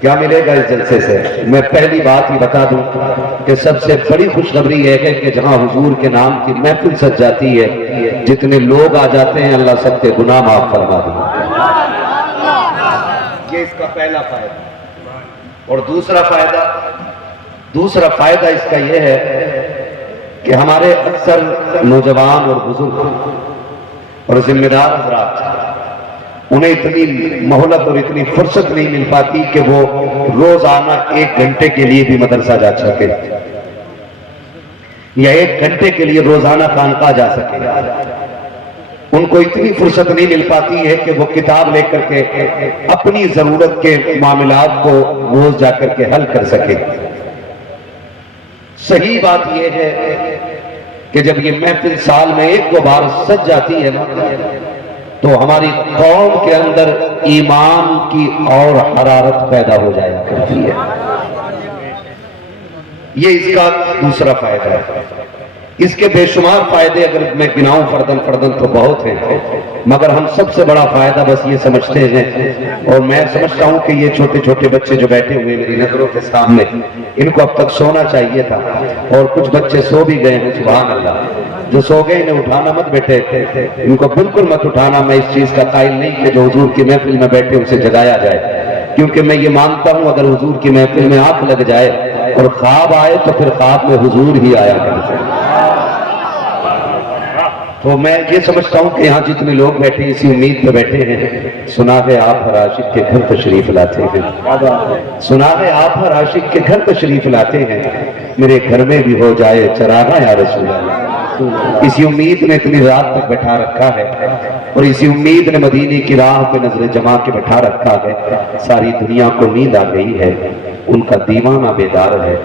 کیا ملے گا اس جلسے سے؟ میں پہلی بات ہی بتا دوں کہ سب سے بڑی خوشخبری یہ ہے کہ جہاں حضور کے نام کی محفل سج جاتی ہے، جتنے لوگ آ جاتے ہیں اللہ سب کے گناہ معاف فرما دیں۔ یہ اس کا پہلا فائدہ۔ اور دوسرا فائدہ اس کا یہ ہے کہ ہمارے اکثر نوجوان اور بزرگ اور ذمہ دار حضرات، انہیں اتنی مہلت اور اتنی فرصت نہیں مل پاتی کہ وہ روزانہ 1 گھنٹے کے لیے بھی مدرسہ جا سکے یا 1 گھنٹے کے لیے روزانہ خانقاہ جا سکے۔ ان کو اتنی فرصت نہیں مل پاتی ہے کہ وہ کتاب لے کر کے اپنی ضرورت کے معاملات کو روز جا کر کے حل کر سکے۔ صحیح بات یہ ہے کہ جب یہ محفل سال میں 1-2 بار سج جاتی ہے نا، تو ہماری قوم کے اندر ایمان کی اور حرارت پیدا ہو جایا کرتی ہے۔ یہ اس کا دوسرا فائدہ ہے۔ اس کے بے شمار فائدے اگر میں گناؤں فردن تو بہت ہیں، مگر ہم سب سے بڑا فائدہ بس یہ سمجھتے ہیں، اور میں سمجھتا ہوں کہ یہ چھوٹے چھوٹے بچے جو بیٹھے ہوئے میری نظروں کے سامنے، ان کو اب تک سونا چاہیے تھا، اور کچھ بچے سو بھی گئے ہیں، سبحان اللہ۔ جو سو گئے انہیں اٹھانا مت بیٹھے، ان کو بالکل مت اٹھانا۔ میں اس چیز کا قائل نہیں کہ جو حضور کی محفل میں بیٹھے اسے جگایا جائے، کیونکہ میں یہ مانتا ہوں اگر حضور کی محفل میں آنکھ لگ جائے اور خواب آئے تو پھر خواب میں حضور ہی آیا کرتے ہیں۔ تو میں یہ سمجھتا ہوں کہ یہاں جتنے لوگ بیٹھے ہیں اسی امید پہ بیٹھے ہیں، سناغ آپ ہر عاشق کے گھر تشریف لاتے ہیں، سناغ آپ ہر عاشق کے گھر تشریف لاتے ہیں، میرے گھر میں بھی ہو جائے چراغاں یا رسول اللہ۔ اسی امید نے اتنی رات تک بٹھا رکھا ہے، اور اسی امید نے مدینے کی راہ پہ نظر جما کے بٹھا رکھا ہے۔ ساری دنیا کو نیند آ گئی ہے، ان کا دیوانہ بیدار ہے،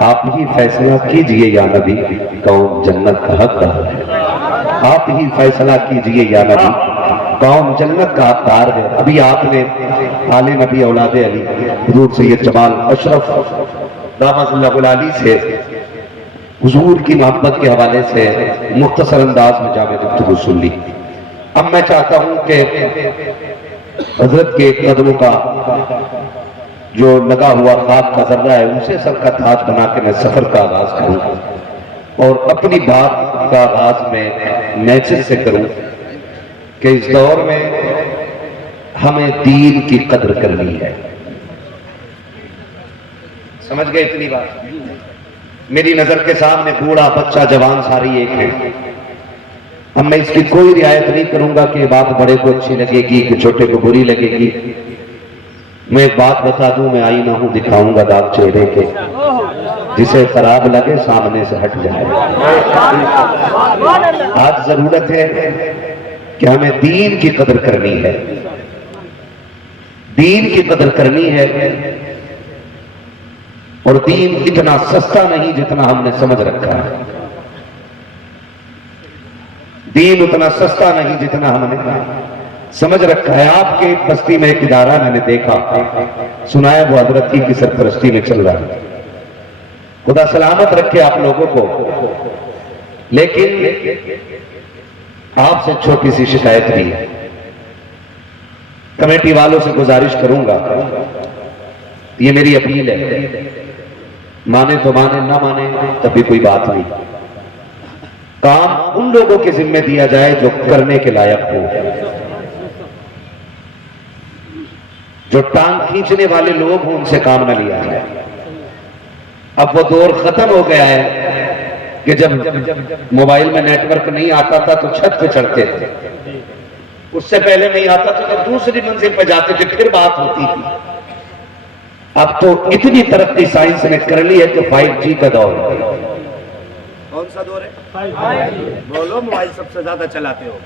آپ ہی فیصلہ کیجئے یا نبی، کون جنت کا حقدار ہے۔ آپ ہی فیصلہ کیجئے یا نبی، کون جنت کا حقدار ہے۔ ابھی آپ نے آل نبی اولاد علی حضور سید جمال اشرف دامت اللہ العالی سے حضور کی محبت کے حوالے سے مختصر انداز میں جامع گفتگو سن لی۔ اب میں چاہتا ہوں کہ حضرت کے قدموں کا جو لگا ہوا خاک کا ذرہ ہے اسے سر کا تاج بنا کے میں سفر کا آغاز کروں، اور اپنی بات کا آغاز میں میسج سے کروں کہ اس دور میں ہمیں دین کی قدر کرنی ہے۔ سمجھ گئے اتنی بات؟ میری نظر کے سامنے بوڑھا بچہ جوان ساری ایک ہے۔ اب میں اس کی کوئی رعایت نہیں کروں گا کہ یہ بات بڑے کو اچھی لگے گی کہ چھوٹے کو بری لگے گی۔ میں ایک بات بتا دوں، میں آئینہ ہوں، دکھاؤں گا داغ چہرے کے، جسے خراب لگے سامنے سے ہٹ جائے۔ آج ضرورت ہے کہ ہمیں دین کی قدر کرنی ہے، دین کی قدر کرنی ہے، اور دین اتنا سستا نہیں جتنا ہم نے سمجھ رکھا ہے۔ دین اتنا سستا نہیں جتنا ہم نے سمجھ رکھا ہے۔ آپ کے بستی میں ایک ادارہ میں نے دیکھا، سنایا وہ حضرت کی سرپرستی میں چل رہا ہے، خدا سلامت رکھے آپ لوگوں کو۔ لیکن آپ سے چھوٹی سی شکایت بھی ہے، کمیٹی والوں سے گزارش کروں گا، یہ میری اپیل ہے، مانے تو مانے، نہ مانے تبھی کوئی بات نہیں۔ کام ان لوگوں کے ذمہ دیا جائے جو کرنے کے لائق ہو، جو ٹانگ کھینچنے والے لوگ ہوں ان سے کام نہ لیا جائے۔ اب وہ دور ختم ہو گیا ہے کہ جب موبائل میں نیٹ ورک نہیں آتا تھا تو چھت پہ چڑھتے تھے، اس سے پہلے نہیں آتا تھا تو دوسری منزل پہ جاتے تھے، پھر بات ہوتی تھی۔ اب تو اتنی ترقی سائنس نے کر لی ہے کہ 5G کا دور ہے۔ کون سا دور ہے؟ بولو، موبائل سب سے زیادہ چلاتے ہو،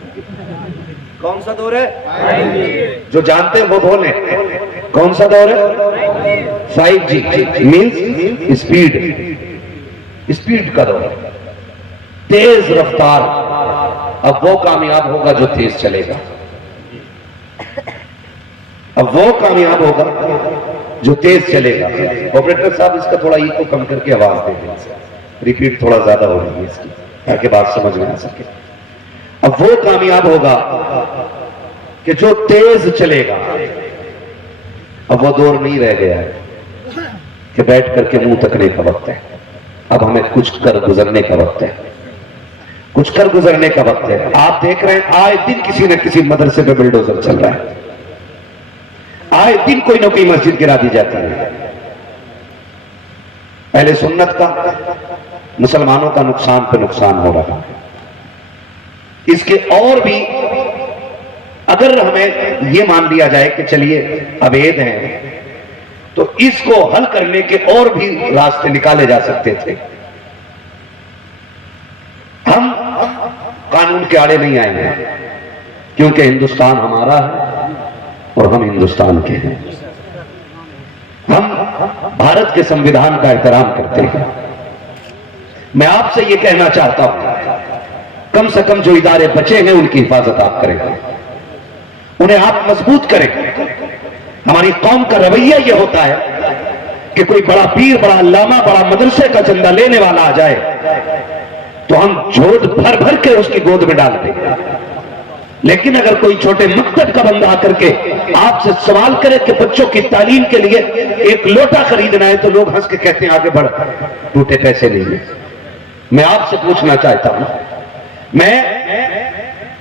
کون سا دور ہے؟ جو جانتے ہیں وہ بولیں، کون سا دور ہے؟ 5G means اسپیڈ کا دور، تیز رفتار۔ اب وہ کامیاب ہوگا جو تیز چلے گا، اب وہ کامیاب ہوگا جو تیز چلے گا۔ آپریٹر صاحب اس کا تھوڑا ایکو کم کر کے آواز دے دیں، ریپیٹ تھوڑا زیادہ ہو رہی ہے اس کی، تاکہ بات سمجھ میں آ سکے۔ اب وہ کامیاب ہوگا کہ جو تیز چلے گا۔ اب وہ دور نہیں رہ گیا ہے کہ بیٹھ کر کے منہ تکنے کا وقت ہے. اب ہمیں کچھ کر گزرنے کا وقت ہے. کچھ کر گزرنے کا وقت ہے. آپ دیکھ رہے ہیں آئے دن کسی نہ کسی مدرسے پہ بلڈوزر چل رہا ہے. آئے دن کوئی نہ کوئی مسجد گرا دی جاتی ہے. اہل سنت کا مسلمانوں کا نقصان پہ نقصان ہو رہا ہے. اس کے اور بھی اگر ہمیں یہ مان لیا جائے کہ چلیے اب عید ہیں تو اس کو حل کرنے کے اور بھی راستے نکالے جا سکتے تھے. ہم قانون کے آڑے نہیں آئیں گے کیونکہ ہندوستان ہمارا ہے اور ہم ہندوستان کے ہیں. ہم بھارت کے سنویدھان کا احترام کرتے ہیں. میں آپ سے یہ کہنا چاہتا ہوں کم سے کم جو ادارے بچے ہیں ان کی حفاظت آپ کریں, انہیں آپ مضبوط کریں. ہماری قوم کا رویہ یہ ہوتا ہے کہ کوئی بڑا پیر, بڑا علامہ, بڑا مدرسے کا چندہ لینے والا آ جائے تو ہم جھوٹ بھر بھر کے اس کی گود میں ڈال دیں. لیکن اگر کوئی چھوٹے مکتب کا بندہ آ کر کے آپ سے سوال کرے کہ بچوں کی تعلیم کے لیے ایک لوٹا خریدنا ہے تو لوگ ہنس کے کہتے ہیں آگے بڑھ, ٹوٹے پیسے نہیں ہیں. میں آپ سے پوچھنا چاہتا ہوں, میں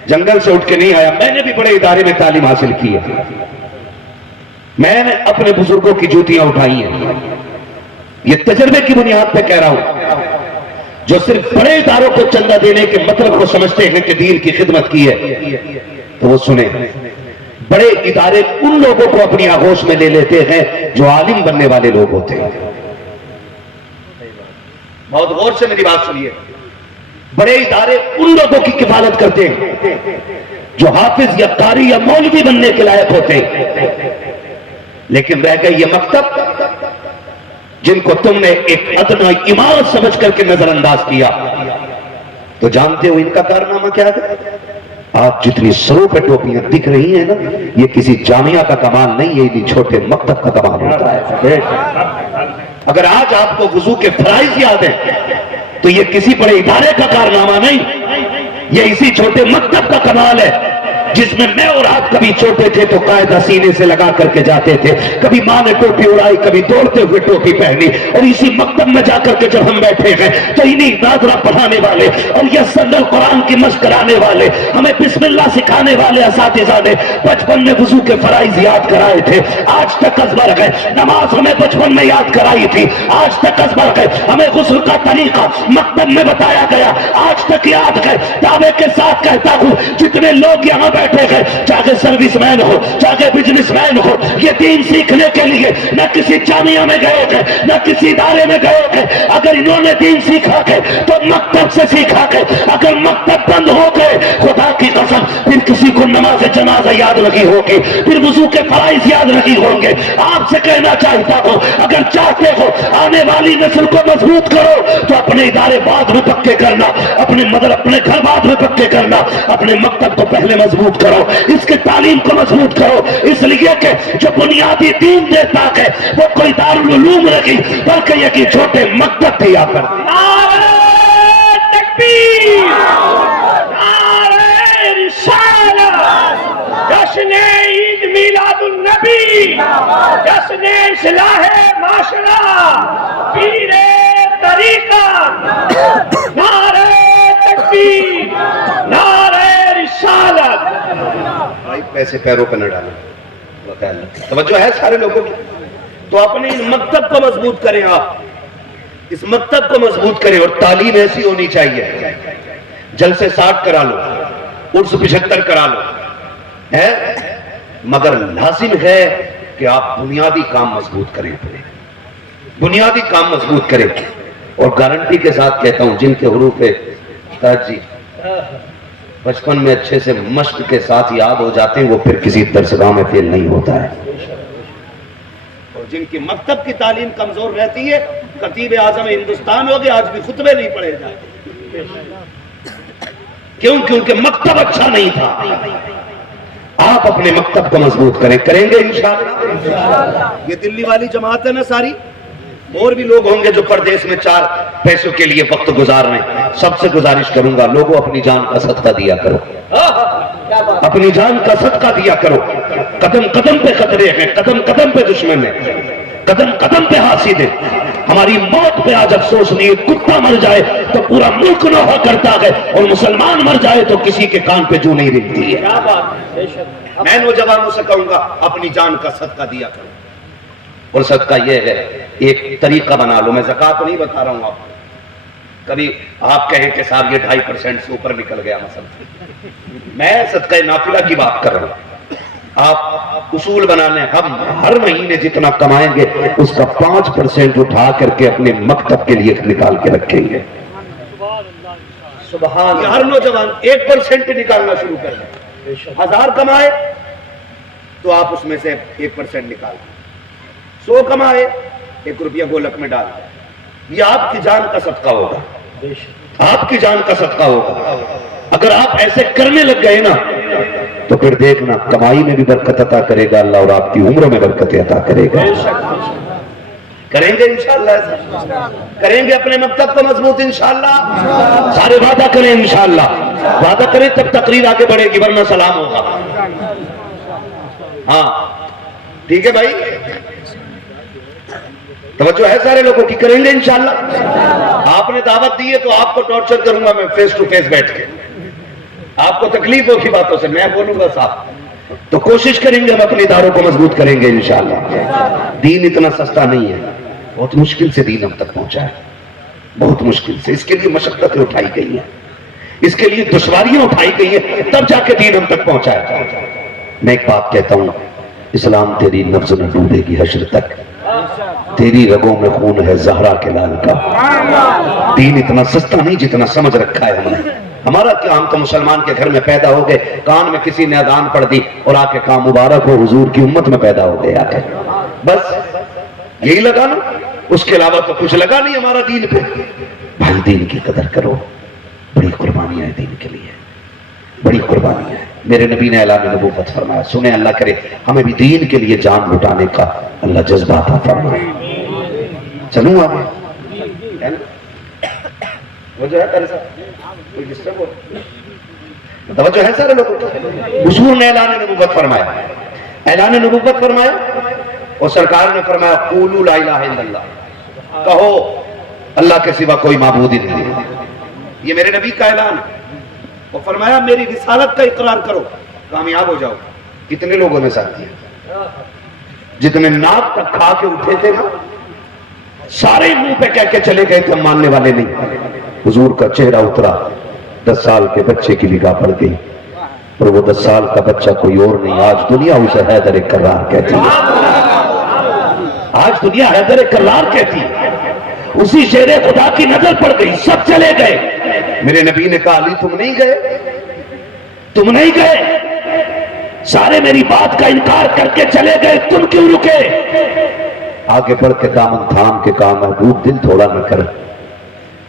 جنگل سے اٹھ کے نہیں آیا, میں نے بھی بڑے ادارے میں تعلیم حاصل کی ہے. میں نے اپنے بزرگوں کی جوتیاں اٹھائی ہیں. یہ تجربے کی بنیاد پہ کہہ رہا ہوں. جو صرف بڑے اداروں کو چندہ دینے کے مطلب کو سمجھتے ہیں کہ دین کی خدمت کی ہے تو وہ سنیں, بڑے ادارے ان لوگوں کو اپنی آغوش میں لے لیتے ہیں جو عالم بننے والے لوگ ہوتے ہیں. بہت غور سے میری بات سنیے. بڑے ادارے ان لوگوں کی کفالت کرتے ہیں جو حافظ یا قاری یا مولوی بننے کے لائق ہوتے ہیں. لیکن رہ گئے یہ مکتب جن کو تم نے ایک ادنا عمارت سمجھ کر کے نظر انداز کیا. تو جانتے ہو ان کا کارنامہ کیا ہے؟ آج جتنی سروں پہ ٹوپیاں دکھ رہی ہیں نا, یہ کسی جامعہ کا کمال نہیں ہے, یہ چھوٹے مکتب کا کمال ہوتا ہے. اگر آج آپ کو وضو کے فرائض یاد ہیں تو یہ کسی بڑے ادارے کا کارنامہ نہیں, یہ اسی چھوٹے مکتب کا کمال ہے جس میں میں اور آپ کبھی چھوٹے تھے تو قاعدہ سینے سے لگا کر کے جاتے تھے, کبھی ماں نے ٹوپی اڑائی, کبھی دوڑتے ہوئے ٹوپی پہنی, اور اسی مکتب میں جا کر کے جب ہم بیٹھے ہیں تو انہیں ناظرہ پڑھانے والے اور یہ سندل قرآن کی مشق کرانے والے, ہمیں بسم اللہ سکھانے والے اساتذہ نے بچپن میں وضو کے فرائض یاد کرائے تھے. آج تک ازبر ہے. نماز ہمیں بچپن میں یاد کرائی تھی, آج تک ازبر ہے. ہمیں غسل کا طریقہ مکتب میں بتایا گیا, آج تک یاد ہے. دعوے کے ساتھ کہتا ہوں جتنے لوگ یہاں بیٹھے ہیں, چاہے سروس مین ہو, چاہے بزنس مین ہو, یہ دین سیکھنے کے لیے نہ کسی جامعہ میں گئے تھے, نہ کسی ادارے میں گئے تھے. اگر انہوں نے دین سیکھا ہے تو مکتب سے سیکھا ہے. اگر مکتب بند ہو گئے, خدا کی قسم پھر کسی کو نماز جنازہ یاد نہیں ہوگی, پھر وضو کے فرائض یاد نہیں ہوں گے. آپ سے کہنا چاہتا ہوں اگر چاہتے ہو آنے والی نسل کو مضبوط کرو تو اپنے ادارے بعد میں پکے کرنا, اپنے گھر بعد میں پکے کرنا, اپنے مکتب کو پہلے مضبوط کرو, اس کے تعلیم کو مضبوط کرو. اس لیے کہ جو بنیادی دین دیتا ہے وہ کوئی دارالعلوم نہیں بلکہ یہ کہ چھوٹے مکتب دیا کرتے. نعرہ تکبیر, نعرہ رسالت, جشن عید میلاد النبی, جشن اصلاح معاشرہ, پیر طریقت, نعرہ تکبیر, نعرہ رسالت. بھائی پیسے پیروں پہ نہ ڈالیں, توجہ ہے سارے لوگوں کی. تو اپنے ان مکتب کو مضبوط کریں, آپ اس مکتب کو مضبوط کریں. اور تعلیم ایسی ہونی چاہیے, جلسے 60 کرا لو, عرس 75 کرا لو ہے, مگر لازم ہے کہ آپ بنیادی کام مضبوط کریں, بنیادی کام مضبوط کریں. اور گارنٹی کے ساتھ کہتا ہوں جن کے حروف ترجیح بچپن میں اچھے سے مشق کے ساتھ یاد ہو جاتے ہیں وہ پھر کسی درسگاہ میں فیل نہیں ہوتا ہے. اور جن کی مکتب کی تعلیم کمزور رہتی ہے, خطیب اعظم ہندوستان ہو گئے آج بھی خطبے نہیں پڑھے جاتے. کیوں؟ کیونکہ مکتب اچھا نہیں تھا. آپ اپنے مکتب کو مضبوط کریں گے انشاءاللہ. یہ دلی والی جماعت ہے نا ساری, اور بھی لوگ ہوں گے جو پردیس میں 4 پیسوں کے لیے وقت گزار رہے ہیں. سب سے گزارش کروں گا لوگوں اپنی جان کا صدقہ دیا کرو. اپنی جان کا صدقہ دیا کرو. قدم قدم پہ خطرے ہیں, قدم قدم پہ دشمن ہیں, قدم قدم پہ حاسد ہیں. ہماری موت پہ آج افسوس نہیں ہے. کتا مر جائے تو پورا ملک نوحہ کرتا ہے, اور مسلمان مر جائے تو کسی کے کان پہ جو نہیں رکھتی ہے. میں نوجوانوں سے کہوں گا اپنی جان کا صدقہ دیا کرو. اور صدقہ یہ ہے, ایک طریقہ بنا لو. میں زکوٰۃ نہیں بتا رہا ہوں آپ کو. کبھی آپ کہیں کہ صاحب یہ 2.5% سے اوپر نکل گیا مثلا, میں صدقہ نافلہ کی بات کر رہا ہوں. آپ اصول بنا لیں, ہم ہر مہینے جتنا کمائیں گے اس کا 5% اٹھا کر کے اپنے مکتب کے لیے نکال کے رکھیں گے. سبحان اللہ. ہر نوجوان 1% نکالنا شروع کر دیں. 1000 کمائے تو آپ اس میں سے 1% نکال دیں. 100 کمائے 1 روپیہ گولک میں ڈال دیں. یہ آپ کی جان کا صدقہ ہوگا, آپ کی جان کا صدقہ ہوگا. اگر آپ ایسے کرنے لگ گئے نا تو پھر دیکھنا کمائی میں بھی برکت عطا کرے گا اللہ, اور آپ کی عمروں میں برکت عطا کرے گا. کریں گے انشاءاللہ ایسا؟ کریں گے اپنے مکتب کو مضبوط انشاءاللہ؟ سارے وعدہ کریں انشاءاللہ. وعدہ کریں تب تقریر آگے بڑھے گی, ورنہ سلام ہوگا. ہاں ٹھیک ہے بھائی, توجہ ہے سارے لوگوں کی. کریں گے انشاءاللہ. آپ نے دعوت دی ہے تو آپ کو ٹارچر کروں گا میں فیس ٹو فیس بیٹھ کے. آپ کو تکلیف ہوگی باتوں سے, میں بولوں گا صاحب. تو کوشش کریں گے ہم اپنے اداروں کو مضبوط کریں گے انشاءاللہ. دین اتنا سستا نہیں ہے, بہت مشکل سے دین ہم تک پہنچا ہے, بہت مشکل سے. اس کے لیے مشقتیں اٹھائی گئی ہیں, اس کے لیے دشواریاں اٹھائی گئی ہیں, تب جا کے دین ہم تک پہنچا ہے. میں ایک بات کہتا ہوں, اسلام تیری نفس نہ ڈوبے گی حشر تک, تیری رگوں میں خون ہے زہرا کے لال کا. دین اتنا سستا نہیں جتنا سمجھ رکھا ہے ہم نے. ہمارا کیا, ہم تو مسلمان کے گھر میں پیدا ہو گئے, کان میں کسی نے اذان پڑھ دی اور آ کے کہا مبارک ہو حضور کی امت میں پیدا ہو گئے. آ کے بس یہی لگا نا, اس کے علاوہ تو کچھ لگا نہیں ہمارا دین پہ. بھائی دین کی قدر کرو, بڑی قربانیاں ہیں دین کے لیے, بڑی قربانیاں ہیں. میرے نبی نے اعلان نبوت فرمایا, سنیں اللہ کرے ہمیں بھی دین کے لیے جان لٹانے کا اللہ جذبہ عطا فرمائے. چلوں آگے, وہ جو ہے کوئی ڈسٹرب ہو, توجہ ہے سارے لوگوں کو. حضور نے اعلان نبوت فرمایا, اعلان نبوت فرمایا, اور سرکار نے فرمایا قولوا لا الہ الا اللہ, کہو اللہ کے سوا کوئی معبود ہی نہیں ہے. یہ میرے نبی کا اعلان ہے. اور فرمایا میری رسالت کا اقرار کرو, کامیاب ہو جاؤ. کتنے لوگوں نے ساتھ دیا؟ جتنے ناک تک کھا کے اٹھے تھے نا, سارے منہ پہ کہہ کے چلے گئے تھے ہم ماننے والے نہیں. حضور کا چہرہ اترا, 10 سال کے بچے کی نگاہ پڑ گئی, اور وہ 10 سال کا بچہ کوئی اور نہیں, آج دنیا اسے حیدر کرار کہتی ہے. آج دنیا حیدر کرار کہتی ہے. اسی شیر خدا کی نظر پڑ گئی, سب چلے گئے. میرے نبی نے کہا علی تم نہیں گئے, تم نہیں گئے, سارے میری بات کا انکار کر کے چلے گئے, تم کیوں رکے؟ آگے بڑھ کے دامن تھام کے کہا محبوب دل تھوڑا نہ کر.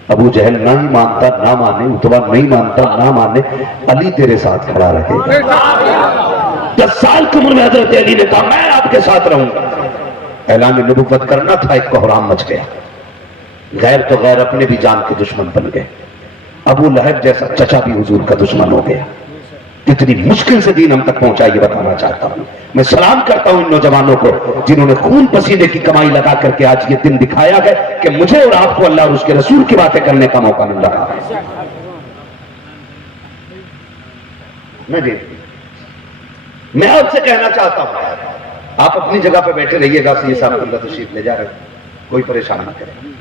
ابو جہل نہ ہی مانتا نہ مانے, اتبا نہیں مانتا نہ مانے, علی تیرے ساتھ کھڑا رہے. 10 سال کی عمر میں حضرت علی نے کہا میں آپ کے ساتھ رہوں گا. اعلان نبوت کرنا تھا, ایک کوہرام مچ گیا. غیر تو غیر اپنے بھی جان کے دشمن بن گئے. ابو لہب جیسا چچا بھی حضور کا دشمن ہو گیا. کتنی مشکل سے دین ہم تک پہنچا یہ بتانا چاہتا ہوں. میں سلام کرتا ہوں ان نوجوانوں کو جنہوں نے خون پسینے کی کمائی لگا کر کے آج یہ دن دکھایا ہے کہ مجھے اور آپ کو اللہ اور اس کے رسول کی باتیں کرنے کا موقع مل رہا ہے. میں آپ سے کہنا چاہتا ہوں, آپ اپنی جگہ پہ بیٹھے رہیے گا. یہ صاحب اللہ تشریف لے جا رہے ہیں, کوئی پریشان نہ کرے.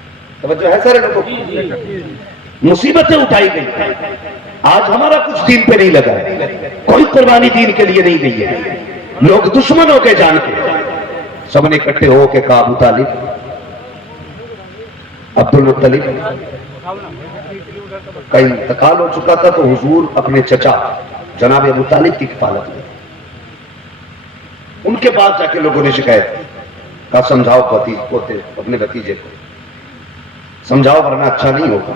توجہ ہے سارے لوگوں کی. مصیبتیں اٹھائی گئی, آج ہمارا کچھ دین پہ نہیں لگا ہے, کوئی قربانی دین کے لیے نہیں گئی ہے. لوگ دشمن ہو کے جان کے سب نے اکٹھے ہو کے کہا ابو طالب, عبد المطلب کا انتقال ہو چکا تھا, تو حضور اپنے چچا جناب ابو طالب کی کفالت میں. ان کے پاس جا کے لوگوں نے شکایت کی, کہا سمجھاؤ اپنے بھتیجے کو, سمجھاؤ ورنہ اچھا نہیں ہوگا.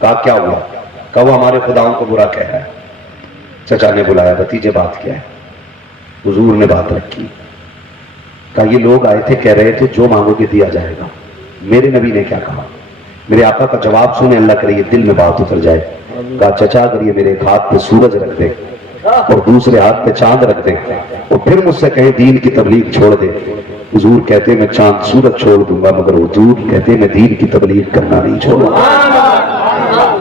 کہا کیا ہوا؟ کہا وہ ہمارے خداؤں کو برا کہہ رہا ہے. چچا نے بلایا, بھتیجے بات کیا ہے؟ حضور نے بات رکھی. کہا یہ لوگ آئے تھے کہہ رہے تھے جو مانگو گے دیا جائے گا. میرے نبی نے کیا کہا؟ میرے آقا کا جواب سنے اللہ کرے یہ دل میں بات اتر جائے. کہا چچا اگر یہ میرے ہاتھ پہ سورج رکھ دے اور دوسرے ہاتھ پہ چاند رکھ دیں اور پھر مجھ سے کہیں دین کی تبلیغ چھوڑ دے، حضور کہتے میں چاند سورج چھوڑ دوں گا مگر حضور کہتے میں دین کی تبلیغ کرنا نہیں چھوڑوں گا۔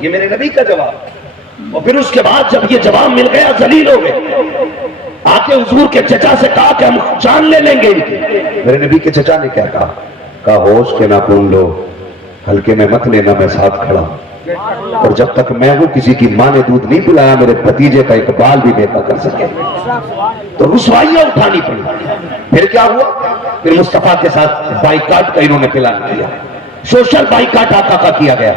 یہ میرے نبی کا جواب۔ اور پھر اس کے بعد جب یہ جواب مل گیا ذلیل ہو گئے، آ کے حضور کے چچا سے کہا کہ ہم جان لے لیں گے ان کی۔ میرے نبی کے چچا نے کیا کہا ہوش کے نہ خون لو، ہلکے میں مت لینا، میں ساتھ کھڑا ہوں، اور جب تک میں ہوں کسی کی ماں نے دودھ نہیں پلایا میرے بھتیجے کا ایک بال بھی بیٹا کر سکے۔ تو رسوائیاں اٹھانی پڑی۔ پھر کیا ہوا؟ پھر مصطفیٰ کے ساتھ بائیکاٹ کا انہوں نے پلان کیا، سوشل بائیکاٹ آقا کا کیا گیا،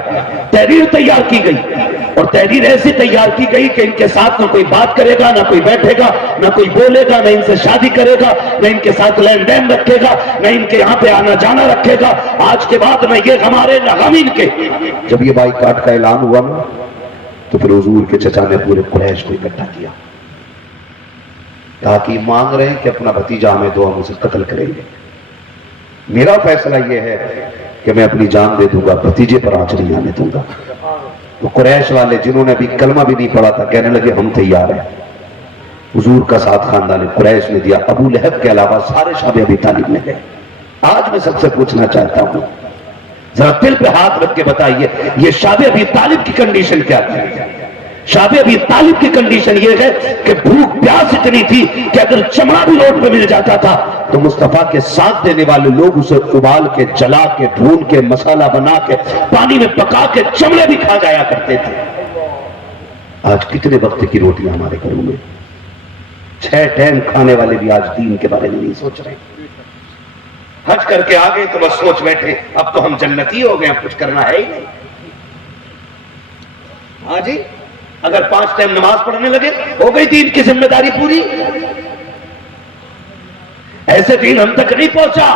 تحریر تیار کی گئی، اور تحریر ایسی تیار کی گئی کہ ان کے ساتھ نہ کوئی بات کرے گا، نہ کوئی بیٹھے گا، نہ کوئی بولے گا، نہ ان سے شادی کرے گا، نہ ان کے ساتھ لین دین رکھے گا، نہ ان کے یہاں پہ آنا جانا رکھے گا، آج کے بعد نہ یہ ہمارے نہ ہم ان کے۔ جب یہ بائیکاٹ کا اعلان ہوا نا تو پھر حضور کے چچا نے پورے قریش کو اکٹھا کیا، تاکہ مانگ رہے ہیں کہ اپنا بھتیجا ہمیں دو، ہم اسے قتل کریں گے، میرا فیصلہ یہ ہے کہ میں اپنی جان دے دوں گا، بھتیجے پر آنچ نہیں آنے دوں گا۔ تو قریش والے جنہوں نے ابھی کلمہ بھی نہیں پڑھا تھا کہنے لگے ہم تیار ہیں۔ حضور کا ساتھ خاندان قریش نے دیا، ابو لہب کے علاوہ سارے شاب ابی طالب میں گئے۔ آج میں سب سے پوچھنا چاہتا ہوں، ذرا دل پہ ہاتھ رکھ کے بتائیے یہ شاب ابی طالب کی کنڈیشن کیا تھی؟ شاب ابی طالب کی کنڈیشن یہ ہے کہ بھوک پیاس اتنی تھی کہ اگر چمڑا بھی روڈ پہ مل جاتا تھا تو مصطفیٰ کے ساتھ دینے والے لوگ اسے ابال کے، جلا کے، بھون کے، مسالہ بنا کے، پانی میں پکا کے چمڑے بھی کھا جایا کرتے تھے۔ آج کتنے وقت کی روٹیاں ہمارے گھروں میں، 6 ٹائم کھانے والے بھی آج دین کے بارے میں نہیں سوچ رہے۔ حج کر کے آگے تو بس سوچ بیٹھے اب تو ہم جنتی ہو گئے، اب کچھ کرنا ہے ہی نہیں۔ ہاں جی، اگر 5 ٹائم نماز پڑھنے لگے ہو گئی دین کی ذمہ داری پوری۔ ایسے دین ہم تک نہیں پہنچا۔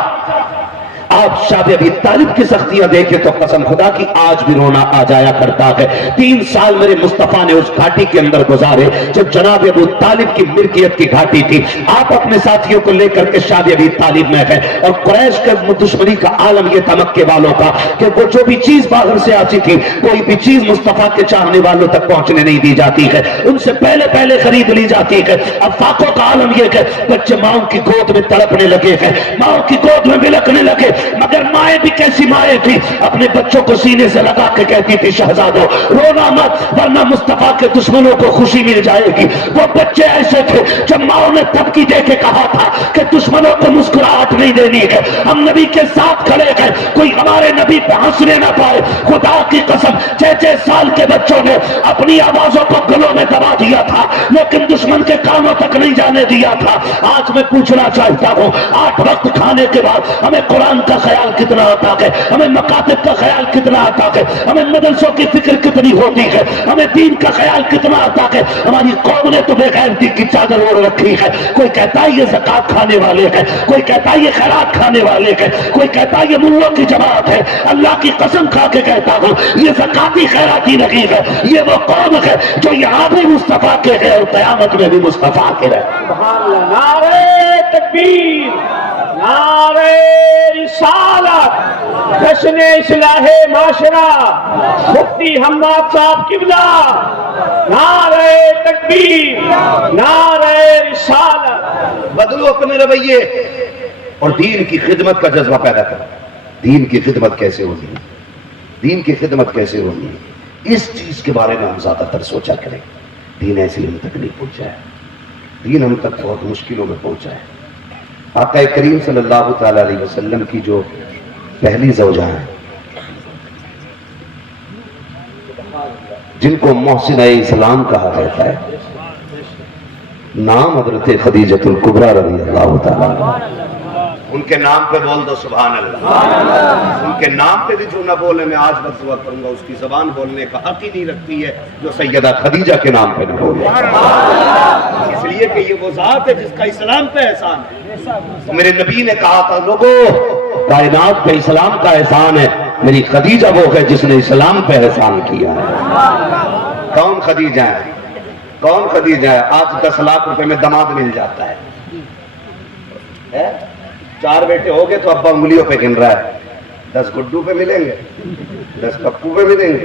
آپ شاب ابی طالب کی سختیاں دیکھیں تو قسم خدا کی آج بھی رونا آ جایا کرتا ہے۔ 3 سال میرے مصطفیٰ نے اس گھاٹی کے اندر گزارے جب جناب ابو طالب کی ملکیت کی گھاٹی تھی۔ آپ اپنے ساتھیوں کو لے کر کے شاب ابی طالب میں گئے، اور قریش کا دشمنی کا عالم یہ تھا مکے والوں کا کہ وہ جو بھی چیز باہر سے آتی تھی کوئی بھی چیز مصطفیٰ کے چاہنے والوں تک پہنچنے نہیں دی جاتی ہے، ان سے پہلے خرید لی جاتی ہے۔ اب فاقوں کا عالم یہ کہ بچے ماؤں کی گود میں تڑپنے لگے ہیں، ماؤں کی گود میں بلکنے لگے، مگر مائیں بھی کیسی مائیں تھی، اپنے بچوں کو سینے سے لگا کے کہتی تھی شہزادو رونا مت ورنہ مصطفیٰ کے دشمنوں کو خوشی مل جائے گی۔ وہ بچے ایسے تھے جب ماؤں نے دھمکی دے کے کہا تھا کہ دشمنوں کو مسکراہٹ نہیں دینی ہے، ہم نبی کے ساتھ کھڑے ہیں، کوئی ہمارے نبی پہ ہنسنے نہ پائے۔ خدا کی قسم 6 سال کے بچوں نے اپنی آوازوں کو گلوں میں دبا دیا تھا لیکن دشمن کے کانوں تک نہیں جانے دیا تھا۔ آج میں پوچھنا چاہتا ہوں 8 وقت کھانے کے بعد ہمیں قرآن کا خیال کتنا آتا ہے، ہمیں مکاتب کا خیال کتنا آتا ہے، ہمیں مدرسوں کی فکر کتنی ہوتی ہے، ہمیں دین کا خیال کتنا آتا ہے۔ ہماری قوم نے تو بے غیرتی کی چادر اوڑھ رکھی ہے، کوئی کہتا ہے یہ زکات کھانے والے ہیں، کوئی کہتا ہے یہ خیرات کھانے والے ہیں، کوئی کہتا ہے یہ ملوں کی جماعت ہے۔ اللہ کی قسم کھا کے کہتا ہوں یہ زکاتی خیراتی نہیں ہے، یہ وہ قوم ہے جو یہاں بھی مصطفیٰ کے ہے اور قیامت میں بھی مصطفیٰ کے ہے۔ سبحان اللہ، نعرہ تکبیر، نعرہ رسالت، جشن اصلاح معاشرہ، مفتی حماد صاحب قبلہ، نعرہ تکبیر، نعرہ رسالت۔ بدلو اپنے رویے اور دین کی خدمت کا جذبہ پیدا کرو۔ دین کی خدمت کیسے ہونی ہے، دین کی خدمت کیسے ہونی ہے، اس چیز کے بارے میں ہم زیادہ تر سوچا کریں۔ دین ایسے ہم تک نہیں پہنچا ہے، دین ہم تک بہت مشکلوں میں پہنچا ہے۔ آقا کریم صلی اللہ تعالی علیہ وسلم کی جو پہلی زوجہ ہیں جن کو محسنہ اسلام کہا جاتا ہے، نام حضرت خدیجۃ الکبریٰ رضی اللہ تعالی عنہا۔ ان کے نام پہ بول دو سبحان اللہ۔ ان کے نام پہ بھی جو نہ بولے میں آج بس دعا کروں گا اس کی زبان بولنے کا حق ہی نہیں رکھتی ہے جو سیدہ خدیجہ کے نام پہ نہ بولے، اس لیے کہ یہ وہ ذات ہے جس کا اسلام پہ احسان ہے۔ میرے نبی نے کہا تھا لوگو کائنات پہ اسلام کا احسان ہے، میری خدیجہ وہ ہے جس نے اسلام پہ احسان کیا ہے۔ کون خدیجہ ہے؟ کون خدیجہ ہے؟ آج 10 لاکھ روپے میں داماد مل جاتا ہے۔ 4 بیٹے ہو گئے تو ابا انگلیوں پہ گن رہا ہے، 10 گڈو پہ ملیں گے، 10 پپو پہ ملیں گے۔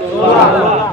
16।